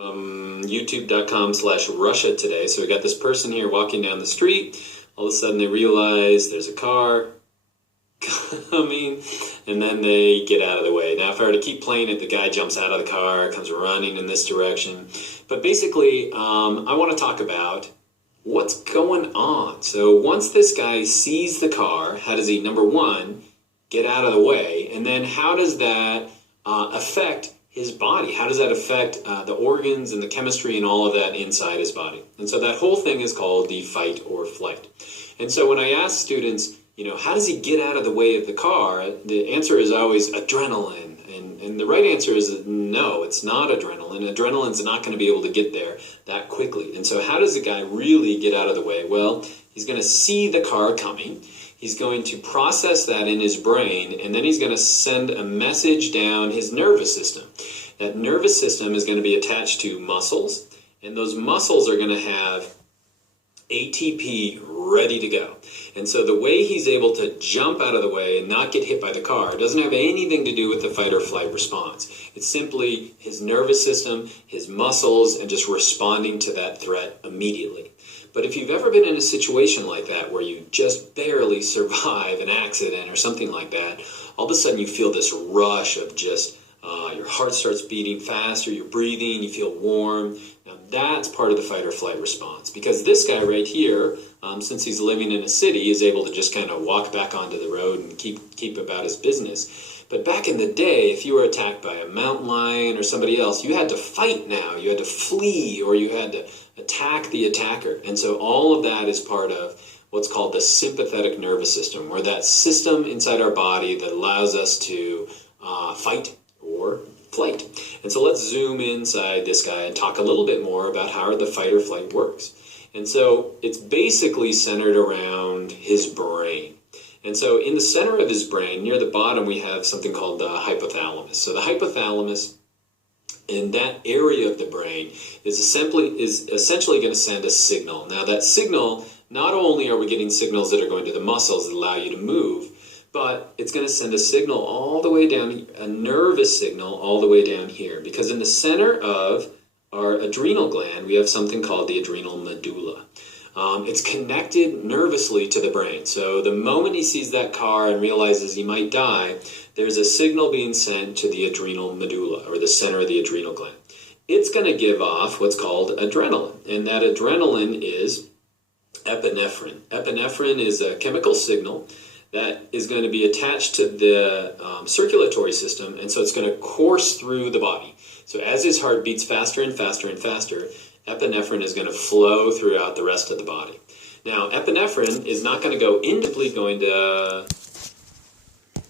YouTube.com/Russia today. So we got this person here walking down the street. All of a sudden they realize there's a car coming, and then they get out of the way. Now, if I were to keep playing it, the guy jumps out of the car, comes running in this direction. But basically, I want to talk about what's going on. So once this guy sees the car, how does he, number one, get out of the way? And then how does that affect his body? How does that affect the organs and the chemistry and all of that inside his body? And so that whole thing is called the fight or flight. And so when I ask students, how does he get out of the way of the car? The answer is always adrenaline. And the right answer is no, it's not adrenaline. Adrenaline's not going to be able to get there that quickly. And so how does the guy really get out of the way? Well, he's going to see the car coming. He's going to process that in his brain, and then he's going to send a message down his nervous system. That nervous system is going to be attached to muscles, and those muscles are going to have ATP ready to go. And so the way he's able to jump out of the way and not get hit by the car doesn't have anything to do with the fight or flight response. It's simply his nervous system, his muscles, and just responding to that threat immediately. But if you've ever been in a situation like that where you just barely survive an accident or something like that, all of a sudden you feel this rush of just your heart starts beating faster, you're breathing, you feel warm. Now that's part of the fight or flight response, because this guy right here, since he's living in a city, is able to just kind of walk back onto the road and keep about his business. But back in the day, if you were attacked by a mountain lion or somebody else, you had to fight now. You had to flee, or you had to attack the attacker. And so all of that is part of what's called the sympathetic nervous system, or that system inside our body that allows us to fight or flight. And so let's zoom inside this guy and talk a little bit more about how the fight or flight works. And so it's basically centered around his brain. And so in the center of his brain, near the bottom, we have something called the hypothalamus. So the hypothalamus in that area of the brain is essentially going to send a signal. Now that signal, not only are we getting signals that are going to the muscles that allow you to move, but it's going to send a signal all the way down, a nervous signal all the way down here. Because in the center of our adrenal gland, we have something called the adrenal medulla. It's connected nervously to the brain. So the moment he sees that car and realizes he might die, there's a signal being sent to the adrenal medulla, or the center of the adrenal gland. It's going to give off what's called adrenaline, and that adrenaline is epinephrine. Epinephrine is a chemical signal that is going to be attached to the circulatory system, and so it's going to course through the body. So as his heart beats faster and faster and faster, epinephrine is going to flow throughout the rest of the body. Now, epinephrine is not going to go independently going to,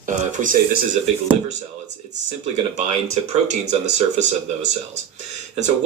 if we say this is a big liver cell, it's simply going to bind to proteins on the surface of those cells. And so